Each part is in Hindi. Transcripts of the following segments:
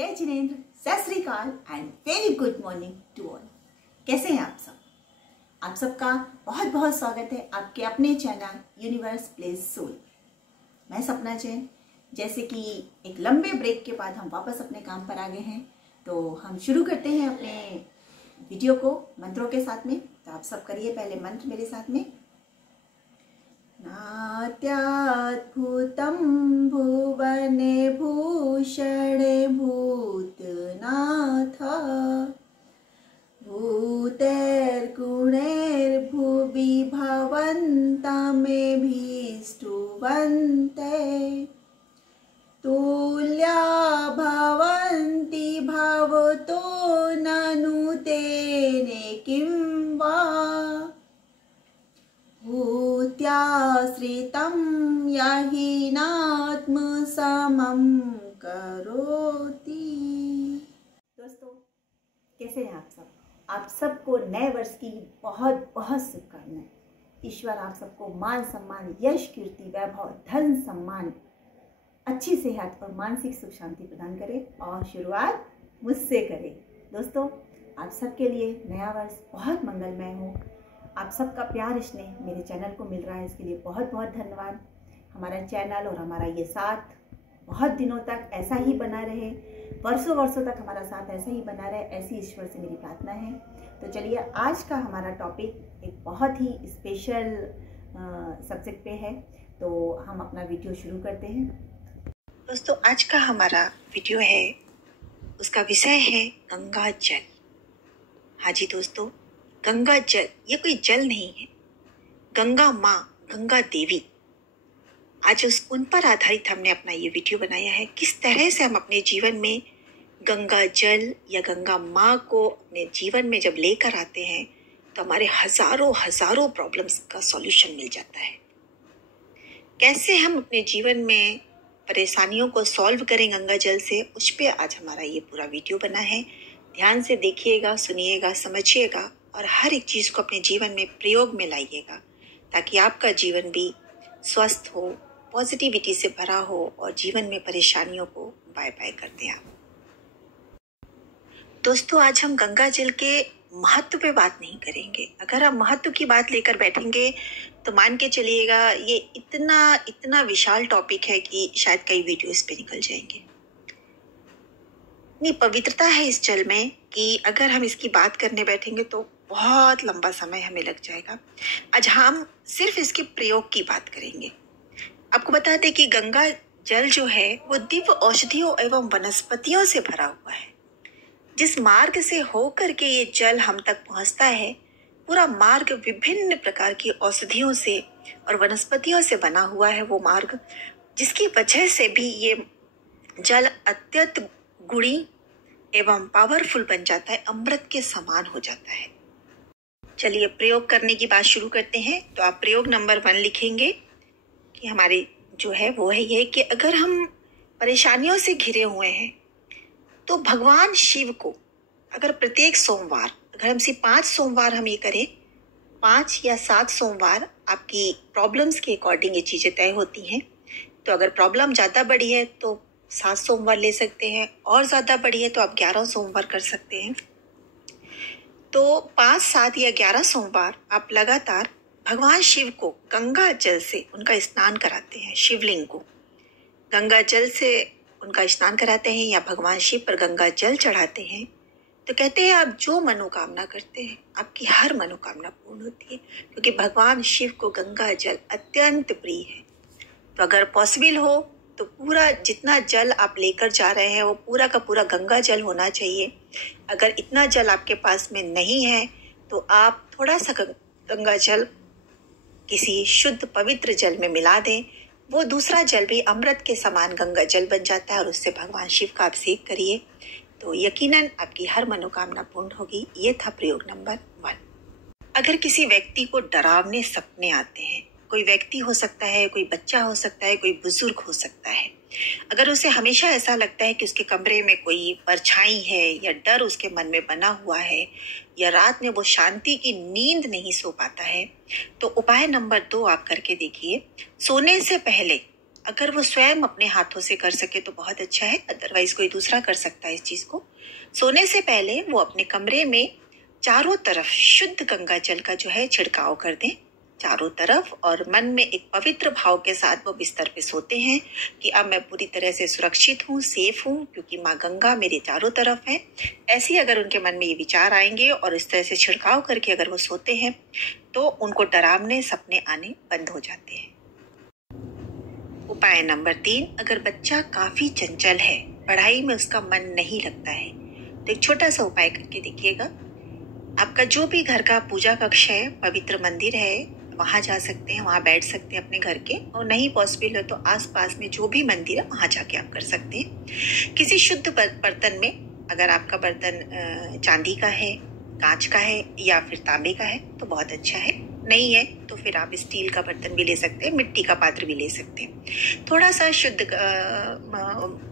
जय Jinendra, Sat Sri Akal and very good morning to all. कैसे हैं आप सब? आप सबका बहुत बहुत स्वागत है आपके अपने चैनल यूनिवर्स प्लेज सोल। मैं सपना जैन। जैसे कि एक लंबे ब्रेक के बाद हम वापस अपने काम पर आ गए हैं, तो हम शुरू करते हैं अपने वीडियो को मंत्रों के साथ में। तो आप सब करिए पहले मंत्र मेरे साथ में। नात्याद्भुतं भुवने भूषणे भूतनाथ भूतैर्गुणैर्भुवि भवन्तमेभीष्टुवन्ते तुल्या भवन्ति भवतो ननु तेने किं वा भूत्याश्रितं यहीनात्मसमं करोति। दोस्तों, कैसे हैं आप सब? आप सबको नए वर्ष की बहुत बहुत शुभकामनाएं। ईश्वर आप सबको मान सम्मान, यश, कीर्ति, वैभव, धन, सम्मान, अच्छी सेहत और मानसिक सुख शांति प्रदान करे और शुरुआत मुझसे करे। दोस्तों, आप सबके लिए नया वर्ष बहुत मंगलमय हो। आप सबका प्यार स्नेह मेरे चैनल को मिल रहा है, इसके लिए बहुत बहुत धन्यवाद। हमारा चैनल और हमारा ये साथ बहुत दिनों तक ऐसा ही बना रहे, वर्षों वर्षों तक हमारा साथ ऐसा ही बना रहे, ऐसी ईश्वर से मेरी प्रार्थना है। तो चलिए, आज का हमारा टॉपिक एक बहुत ही स्पेशल सब्जेक्ट पे है, तो हम अपना वीडियो शुरू करते हैं। दोस्तों, आज का हमारा वीडियो है, उसका विषय है गंगा जल। हाँ जी दोस्तों, गंगा जल ये कोई जल नहीं है, गंगा माँ, गंगा देवी। आज उन पर आधारित हमने अपना ये वीडियो बनाया है, किस तरह से हम अपने जीवन में गंगा जल या गंगा माँ को अपने जीवन में जब लेकर आते हैं तो हमारे हजारों हजारों प्रॉब्लम्स का सॉल्यूशन मिल जाता है। कैसे हम अपने जीवन में परेशानियों को सॉल्व करें गंगा जल से, उस पर आज हमारा ये पूरा वीडियो बना है। ध्यान से देखिएगा, सुनिएगा, समझिएगा और हर एक चीज़ को अपने जीवन में प्रयोग में लाइएगा, ताकि आपका जीवन भी स्वस्थ हो, पॉजिटिविटी से भरा हो और जीवन में परेशानियों को बाय बाय कर दें आप। दोस्तों, आज हम गंगा जल के महत्व पे बात नहीं करेंगे। अगर हम महत्व की बात लेकर बैठेंगे तो मान के चलिएगा ये इतना विशाल टॉपिक है कि शायद कई वीडियो इस पे निकल जाएंगे। इतनी पवित्रता है इस जल में कि अगर हम इसकी बात करने बैठेंगे तो बहुत लंबा समय हमें लग जाएगा। आज हम सिर्फ इसके प्रयोग की बात करेंगे। आपको बता दें कि गंगा जल जो है वो दिव्य औषधियों एवं वनस्पतियों से भरा हुआ है। जिस मार्ग से होकर के ये जल हम तक पहुंचता है, पूरा मार्ग विभिन्न प्रकार की औषधियों से और वनस्पतियों से बना हुआ है। वो मार्ग जिसकी वजह से भी ये जल अत्यंत गुणी एवं पावरफुल बन जाता है, अमृत के समान हो जाता है। चलिए, प्रयोग करने की बात शुरू करते हैं। तो आप प्रयोग नंबर 1 लिखेंगे कि हमारे जो है वो है ये कि अगर हम परेशानियों से घिरे हुए हैं तो भगवान शिव को अगर प्रत्येक सोमवार, अगर हमसे 5 सोमवार हम ये करें, 5 या 7 सोमवार, आपकी प्रॉब्लम्स के अकॉर्डिंग ये चीज़ें तय होती हैं। तो अगर प्रॉब्लम ज़्यादा बड़ी है तो 7 सोमवार ले सकते हैं, और ज़्यादा बड़ी है तो आप 11 सोमवार कर सकते हैं। तो 5, 7 या 11 सोमवार आप लगातार भगवान शिव को गंगा जल से उनका स्नान कराते हैं। शिवलिंग को गंगा जल से उनका स्नान कराते हैं या भगवान शिव पर गंगा जल चढ़ाते हैं, तो कहते हैं आप जो मनोकामना करते हैं आपकी हर मनोकामना पूर्ण होती है, क्योंकि भगवान शिव को गंगा जल अत्यंत प्रिय है। तो अगर पॉसिबल हो तो पूरा जितना जल आप लेकर जा रहे हैं वो पूरा का पूरा गंगा जल होना चाहिए। अगर इतना जल आपके पास में नहीं है तो आप थोड़ा सा गंगा जल किसी शुद्ध पवित्र जल में मिला दें। वो दूसरा जल भी अमृत के समान गंगा जल बन जाता है और उससे भगवान शिव का अभिषेक करिए, तो यकीनन आपकी हर मनोकामना पूर्ण होगी। ये था प्रयोग नंबर 1। अगर किसी व्यक्ति को डरावने सपने आते हैं, कोई व्यक्ति हो सकता है, कोई बच्चा हो सकता है, कोई बुजुर्ग हो सकता है, अगर उसे हमेशा ऐसा लगता है कि उसके कमरे में कोई परछाई है या डर उसके मन में बना हुआ है या रात में वो शांति की नींद नहीं सो पाता है, तो उपाय नंबर 2 आप करके देखिए। सोने से पहले अगर वो स्वयं अपने हाथों से कर सके तो बहुत अच्छा है, अदरवाइज कोई दूसरा कर सकता है इस चीज को। सोने से पहले वो अपने कमरे में चारों तरफ शुद्ध गंगा जल का जो है छिड़काव कर दें चारों तरफ, और मन में एक पवित्र भाव के साथ वो बिस्तर पे सोते हैं कि अब मैं पूरी तरह से सुरक्षित हूँ, सेफ हूँ, क्योंकि माँ गंगा मेरे चारों तरफ है। ऐसे अगर उनके मन में ये विचार आएंगे और इस तरह से छिड़काव करके अगर वो सोते हैं तो उनको डरावने सपने आने बंद हो जाते हैं। उपाय नंबर 3, अगर बच्चा काफी चंचल है, पढ़ाई में उसका मन नहीं लगता है, तो एक छोटा सा उपाय करके देखिएगा। आपका जो भी घर का पूजा कक्ष है, पवित्र मंदिर है, वहां जा सकते हैं, वहां बैठ सकते हैं अपने घर के, और नहीं पॉसिबल है तो आसपास में जो भी मंदिर है वहां जाके आप कर सकते हैं। किसी शुद्ध बर्तन में, अगर आपका बर्तन चांदी का है, कांच का है या फिर तांबे का है तो बहुत अच्छा है, नहीं है तो फिर आप स्टील का बर्तन भी ले सकते हैं, मिट्टी का पात्र भी ले सकते हैं। थोड़ा सा शुद्ध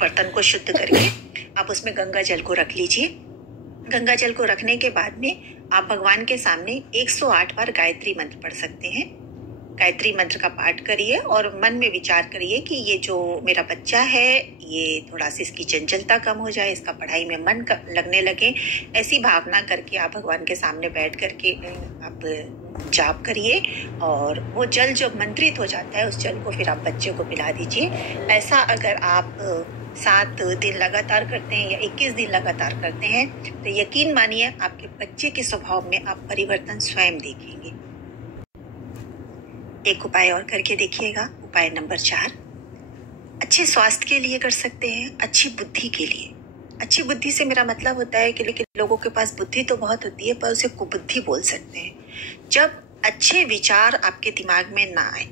बर्तन को शुद्ध करके आप उसमें गंगा जल को रख लीजिए। गंगा जल को रखने के बाद में आप भगवान के सामने 108 बार गायत्री मंत्र पढ़ सकते हैं। गायत्री मंत्र का पाठ करिए और मन में विचार करिए कि ये जो मेरा बच्चा है, ये थोड़ा सी इसकी चंचलता कम हो जाए, इसका पढ़ाई में मन लगने लगे। ऐसी भावना करके आप भगवान के सामने बैठ करके आप जाप करिए, और वो जल जो मंत्रित हो जाता है उस जल को फिर आप बच्चे को पिला दीजिए। ऐसा अगर आप 7 दिन लगातार करते हैं या 21 दिन लगातार करते हैं तो यकीन मानिए आपके बच्चे के स्वभाव में आप परिवर्तन स्वयं देखेंगे। एक उपाय और करके देखिएगा, उपाय नंबर 4, अच्छे स्वास्थ्य के लिए कर सकते हैं, अच्छी बुद्धि के लिए। अच्छी बुद्धि से मेरा मतलब होता है कि लेकिन लोगों के पास बुद्धि तो बहुत होती है पर उसे कुबुद्धि बोल सकते हैं। जब अच्छे विचार आपके दिमाग में ना आए,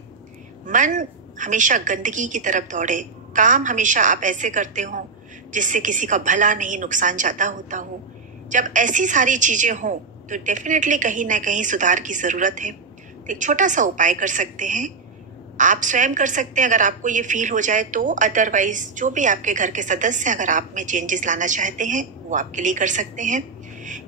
मन हमेशा गंदगी की तरफ दौड़े, काम हमेशा आप ऐसे करते हो जिससे किसी का भला नहीं नुकसान ज्यादा होता हो, जब ऐसी सारी चीजें हों तो डेफिनेटली कहीं ना कहीं सुधार की जरूरत है। तो एक छोटा सा उपाय कर सकते हैं, आप स्वयं कर सकते हैं अगर आपको ये फील हो जाए तो, अदरवाइज जो भी आपके घर के सदस्य अगर आप में चेंजेस लाना चाहते हैं वो आपके लिए कर सकते हैं।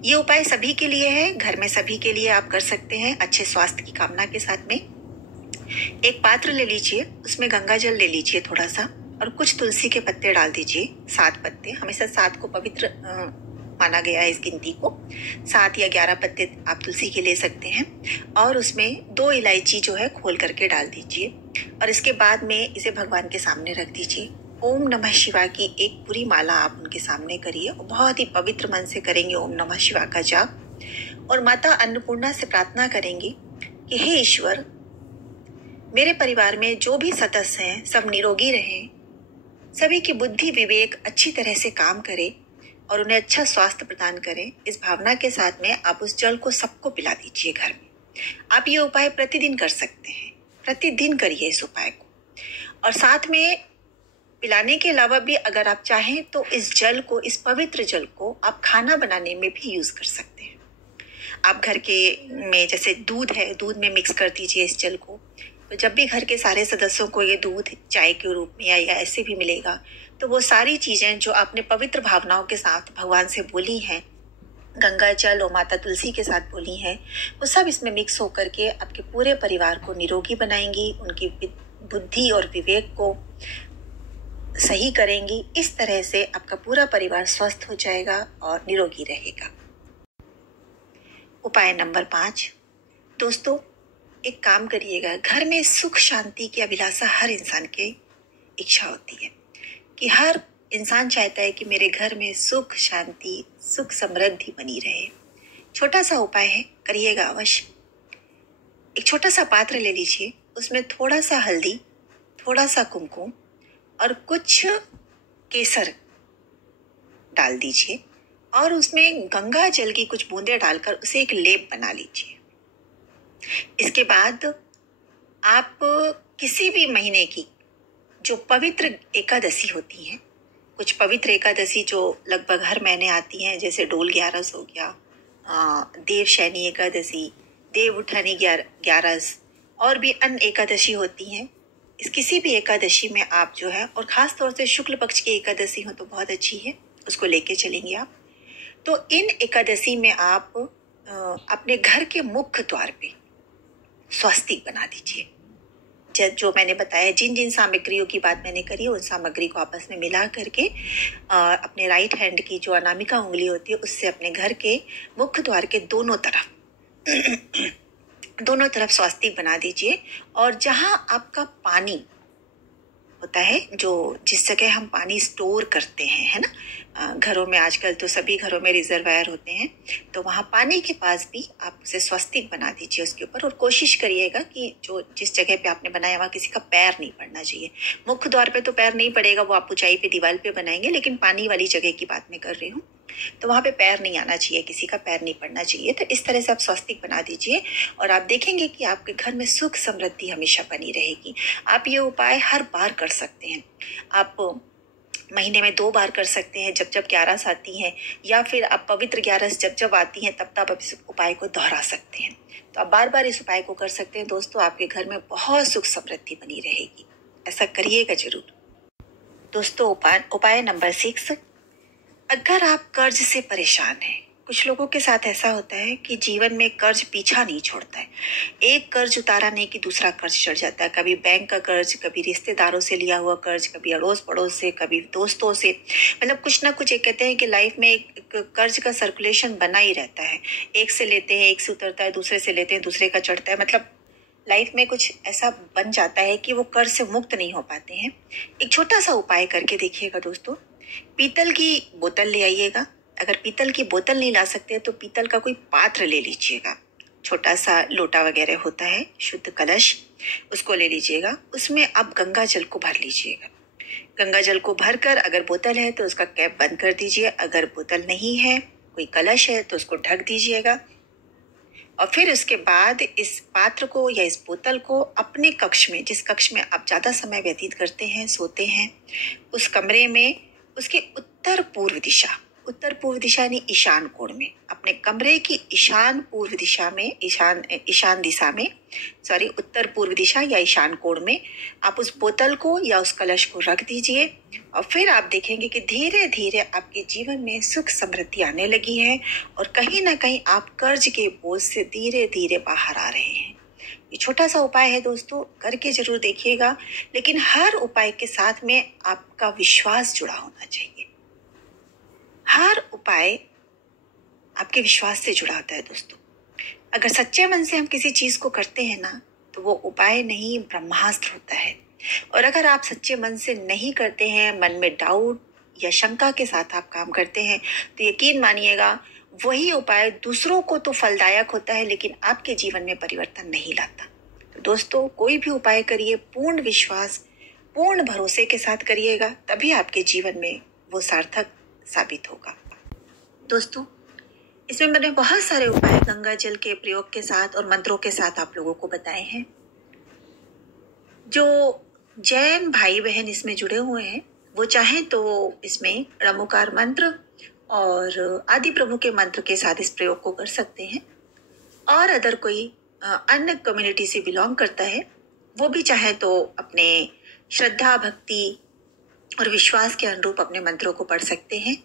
ये उपाय सभी के लिए है, घर में सभी के लिए आप कर सकते हैं अच्छे स्वास्थ्य की कामना के साथ में। एक पात्र ले लीजिए, उसमें गंगा जल ले लीजिए थोड़ा सा, और कुछ तुलसी के पत्ते डाल दीजिए, 7 पत्ते, हमेशा 7 को पवित्र माना गया है इस गिनती को। 7 या 11 पत्ते आप तुलसी के ले सकते हैं, और उसमें 2 इलायची जो है खोल करके डाल दीजिए, और इसके बाद में इसे भगवान के सामने रख दीजिए। ओम नमः शिवाय की एक पूरी माला आप उनके सामने करिए, और बहुत ही पवित्र मन से करेंगे ओम नमः शिवाय का जाप, और माता अन्नपूर्णा से प्रार्थना करेंगे कि हे ईश्वर, मेरे परिवार में जो भी सदस्य हैं सब निरोगी रहें, सभी की बुद्धि विवेक अच्छी तरह से काम करे और उन्हें अच्छा स्वास्थ्य प्रदान करें। इस भावना के साथ में आप उस जल को सबको पिला दीजिए घर में। आप ये उपाय प्रतिदिन कर सकते हैं, प्रतिदिन करिए इस उपाय को, और साथ में पिलाने के अलावा भी अगर आप चाहें तो इस जल को, इस पवित्र जल को आप खाना बनाने में भी यूज कर सकते हैं। आप घर के में जैसे दूध है, दूध में मिक्स कर दीजिए इस जल को, तो जब भी घर के सारे सदस्यों को ये दूध चाय के रूप में या ऐसे भी मिलेगा तो वो सारी चीजें जो आपने पवित्र भावनाओं के साथ भगवान से बोली हैं, गंगा जल और माता तुलसी के साथ बोली हैं, वो सब इसमें मिक्स होकर के आपके पूरे परिवार को निरोगी बनाएंगी, उनकी बुद्धि और विवेक को सही करेंगी। इस तरह से आपका पूरा परिवार स्वस्थ हो जाएगा और निरोगी रहेगा। उपाय नंबर 5, दोस्तों एक काम करिएगा, घर में सुख शांति की अभिलाषा हर इंसान की इच्छा होती है कि हर इंसान चाहता है कि मेरे घर में सुख शांति, सुख समृद्धि बनी रहे। छोटा सा उपाय है, करिएगा अवश्य। एक छोटा सा पात्र ले लीजिए, उसमें थोड़ा सा हल्दी, थोड़ा सा कुमकुम और कुछ केसर डाल दीजिए, और उसमें गंगा जल की कुछ बूंदें डालकर उसे एक लेप बना लीजिए। इसके बाद आप किसी भी महीने की जो पवित्र एकादशी होती हैं, कुछ पवित्र एकादशी जो लगभग हर महीने आती हैं, जैसे डोल 11 हो गया, देवशैनी एकादशी, देव उठानी 11, और भी अन्य एकादशी होती हैं। इस किसी भी एकादशी में आप जो है, और खास तौर से शुक्ल पक्ष की एकादशी हो तो बहुत अच्छी है, उसको लेके चलेंगे आप। तो इन एकादशी में आप अपने घर के मुख्य द्वार पे स्वस्तिक बना दीजिए, जो मैंने बताया, जिन जिन सामग्रियों की बात मैंने करी, उन सामग्री को आपस में मिला करके अपने राइट हैंड की जो अनामिका उंगली होती है उससे अपने घर के मुख्य द्वार के दोनों तरफ स्वास्तिक बना दीजिए। और जहां आपका पानी होता है, जो जिस जगह हम पानी स्टोर करते हैं, है ना, घरों में आजकल तो सभी घरों में रिजर्वायर होते हैं, तो वहां पानी के पास भी आप उसे स्वस्तिक बना दीजिए उसके ऊपर। और कोशिश करिएगा कि जो जिस जगह पे आपने बनाया वहां किसी का पैर नहीं पड़ना चाहिए। मुख्य द्वार पे तो पैर नहीं पड़ेगा, वो आप ऊंचाई पे दीवार पे बनाएंगे, लेकिन पानी वाली जगह की बात मैं कर रही हूँ, तो वहां पे पैर नहीं आना चाहिए, किसी का पैर नहीं पड़ना चाहिए। तो इस तरह से आप स्वस्तिक बना दीजिए और आप देखेंगे कि आपके घर में सुख समृद्धि हमेशा बनी रहेगी। आप ये उपाय हर बार कर सकते हैं। आप महीने में 2 बार कर सकते हैं, जब जब 11 आती हैं, या फिर आप पवित्र 11 जब जब आती हैं तब तब आप इस उपाय को दोहरा सकते हैं। तो आप बार बार इस उपाय को कर सकते हैं दोस्तों। आपके घर में बहुत सुख समृद्धि बनी रहेगी, ऐसा करिएगा जरूर दोस्तों। उपाय नंबर 6, अगर आप कर्ज से परेशान हैं, कुछ लोगों के साथ ऐसा होता है कि जीवन में कर्ज पीछा नहीं छोड़ता है। एक कर्ज उतारा नहीं कि दूसरा कर्ज चढ़ जाता है। कभी बैंक का कर्ज, कभी रिश्तेदारों से लिया हुआ कर्ज, कभी अड़ोस पड़ोस से, कभी दोस्तों से, मतलब कुछ ना कुछ। एक कहते हैं कि लाइफ में एक कर्ज का सर्कुलेशन बना ही रहता है। एक से लेते हैं, एक से उतरता है, दूसरे से लेते हैं, दूसरे का चढ़ता है। मतलब लाइफ में कुछ ऐसा बन जाता है कि वो कर्ज से मुक्त नहीं हो पाते हैं। एक छोटा सा उपाय करके देखिएगा दोस्तों। पीतल की बोतल ले आइएगा। अगर पीतल की बोतल नहीं ला सकते तो पीतल का कोई पात्र ले लीजिएगा। छोटा सा लोटा वगैरह होता है, शुद्ध कलश, उसको ले लीजिएगा। उसमें आप गंगा जल को भर लीजिएगा। गंगा जल को भरकर अगर बोतल है तो उसका कैप बंद कर दीजिए। अगर बोतल नहीं है, कोई कलश है, तो उसको ढक दीजिएगा। और फिर उसके बाद इस पात्र को या इस बोतल को अपने कक्ष में, जिस कक्ष में आप ज़्यादा समय व्यतीत करते हैं, सोते हैं, उस कमरे में उसके उत्तर पूर्व दिशा यानी ईशान कोण में, अपने कमरे की उत्तर पूर्व दिशा या ईशान कोण में आप उस बोतल को या उस कलश को रख दीजिए। और फिर आप देखेंगे कि धीरे धीरे आपके जीवन में सुख समृद्धि आने लगी है और कहीं ना कहीं आप कर्ज के बोझ से धीरे धीरे बाहर आ रहे हैं। ये छोटा सा उपाय है दोस्तों, करके जरूर देखिएगा। लेकिन हर उपाय के साथ में आपका विश्वास जुड़ा होना चाहिए। हर उपाय आपके विश्वास से जुड़ा होता है दोस्तों। अगर सच्चे मन से हम किसी चीज को करते हैं ना, तो वो उपाय नहीं ब्रह्मास्त्र होता है। और अगर आप सच्चे मन से नहीं करते हैं, मन में डाउट या शंका के साथ आप काम करते हैं, तो यकीन मानिएगा वही उपाय दूसरों को तो फलदायक होता है, लेकिन आपके जीवन में परिवर्तन नहीं लाता। तो दोस्तों, कोई भी उपाय करिए पूर्ण विश्वास, पूर्ण भरोसे के साथ करिएगा, तभी आपके जीवन में वो सार्थक साबित होगा। दोस्तों, इसमें मैंने बहुत सारे उपाय गंगा जल के प्रयोग के साथ और मंत्रों के साथ आप लोगों को बताए हैं। जो जैन भाई बहन इसमें जुड़े हुए हैं, वो चाहें तो इसमें रमोकार मंत्र और आदि प्रभु के मंत्र के साथ इस प्रयोग को कर सकते हैं। और अगर कोई अन्य कम्युनिटी से बिलोंग करता है, वो भी चाहे तो अपने श्रद्धा, भक्ति और विश्वास के अनुरूप अपने मंत्रों को पढ़ सकते हैं।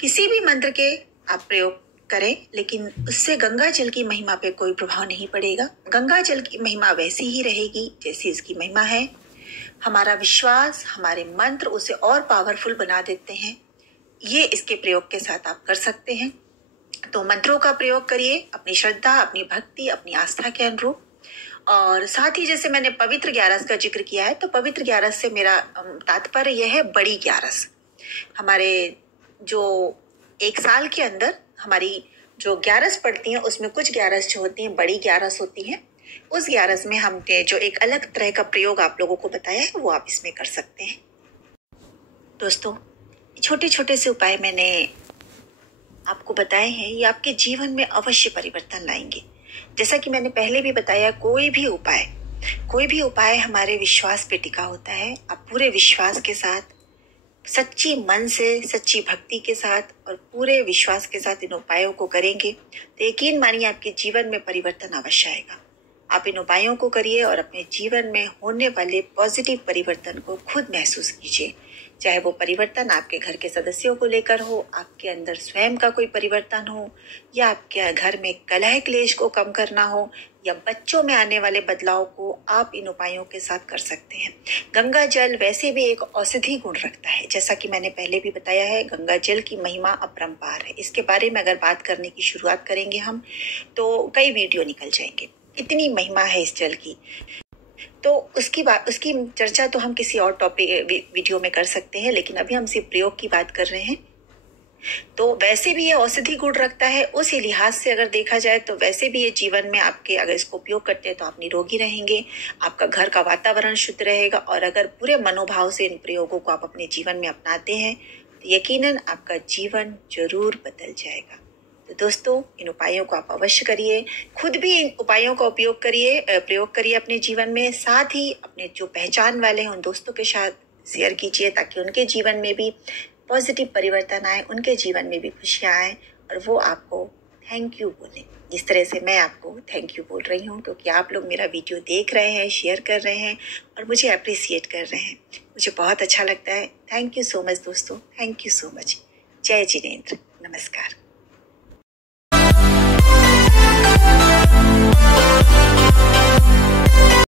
किसी भी मंत्र के आप प्रयोग करें, लेकिन उससे गंगा जल की महिमा पे कोई प्रभाव नहीं पड़ेगा। गंगा जल की महिमा वैसी ही रहेगी जैसी इसकी महिमा है। हमारा विश्वास, हमारे मंत्र उसे और पावरफुल बना देते हैं। ये इसके प्रयोग के साथ आप कर सकते हैं। तो मंत्रों का प्रयोग करिए अपनी श्रद्धा, अपनी भक्ति, अपनी आस्था के अनुरूप। और साथ ही जैसे मैंने पवित्र 11 का जिक्र किया है, तो पवित्र 11 से मेरा तात्पर्य यह है बड़ी 11। हमारे जो एक साल के अंदर हमारी जो 11 पड़ती हैं, उसमें कुछ 11 जो होती हैं बड़ी 11 होती हैं। उस 11 में हमने जो एक अलग तरह का प्रयोग आप लोगों को बताया है, वो आप इसमें कर सकते हैं। दोस्तों, छोटे छोटे से उपाय मैंने आपको बताए हैं, ये आपके जीवन में अवश्य परिवर्तन लाएंगे। जैसा कि मैंने पहले भी बताया, कोई भी उपाय हमारे विश्वास पे टिका होता है। आप पूरे विश्वास के साथ, सच्ची मन से, सच्ची भक्ति के साथ और पूरे विश्वास के साथ इन उपायों को करेंगे तो यकीन मानिए आपके जीवन में परिवर्तन अवश्य आएगा। आप इन उपायों को करिए और अपने जीवन में होने वाले पॉजिटिव परिवर्तन को खुद महसूस कीजिए। चाहे वो परिवर्तन आपके घर के सदस्यों को लेकर हो, आपके अंदर स्वयं का कोई परिवर्तन हो, या आपके घर में कलह क्लेश को कम करना हो, या बच्चों में आने वाले बदलाव को आप इन उपायों के साथ कर सकते हैं। गंगा जल वैसे भी एक औषधि गुण रखता है। जैसा कि मैंने पहले भी बताया है, गंगा जल की महिमा अपरंपार है। इसके बारे में अगर बात करने की शुरुआत करेंगे हम तो कई वीडियो निकल जाएंगे, इतनी महिमा है इस जल की। तो उसकी चर्चा तो हम किसी और टॉपिक वीडियो में कर सकते हैं, लेकिन अभी हम सिर्फ प्रयोग की बात कर रहे हैं। तो वैसे भी ये औषधि गुण रखता है, उस लिहाज से अगर देखा जाए तो वैसे भी ये जीवन में आपके अगर इसको उपयोग करते हैं तो आप निरोगी रहेंगे, आपका घर का वातावरण शुद्ध रहेगा। और अगर पूरे मनोभाव से इन प्रयोगों को आप अपने जीवन में अपनाते हैं तो यकीनन आपका जीवन जरूर बदल जाएगा। तो दोस्तों, इन उपायों को आप अवश्य करिए, खुद भी इन उपायों का उपयोग करिए, प्रयोग करिए अपने जीवन में। साथ ही अपने जो पहचान वाले हैं उन दोस्तों के साथ शेयर कीजिए, ताकि उनके जीवन में भी पॉजिटिव परिवर्तन आए, उनके जीवन में भी खुशियाँ आए और वो आपको थैंक यू बोले, जिस तरह से मैं आपको थैंक यू बोल रही हूँ, क्योंकि आप लोग मेरा वीडियो देख रहे हैं, शेयर कर रहे हैं और मुझे अप्रिसिएट कर रहे हैं। मुझे बहुत अच्छा लगता है। थैंक यू सो मच दोस्तों, थैंक यू सो मच। जय जिनेंद्र, नमस्कार।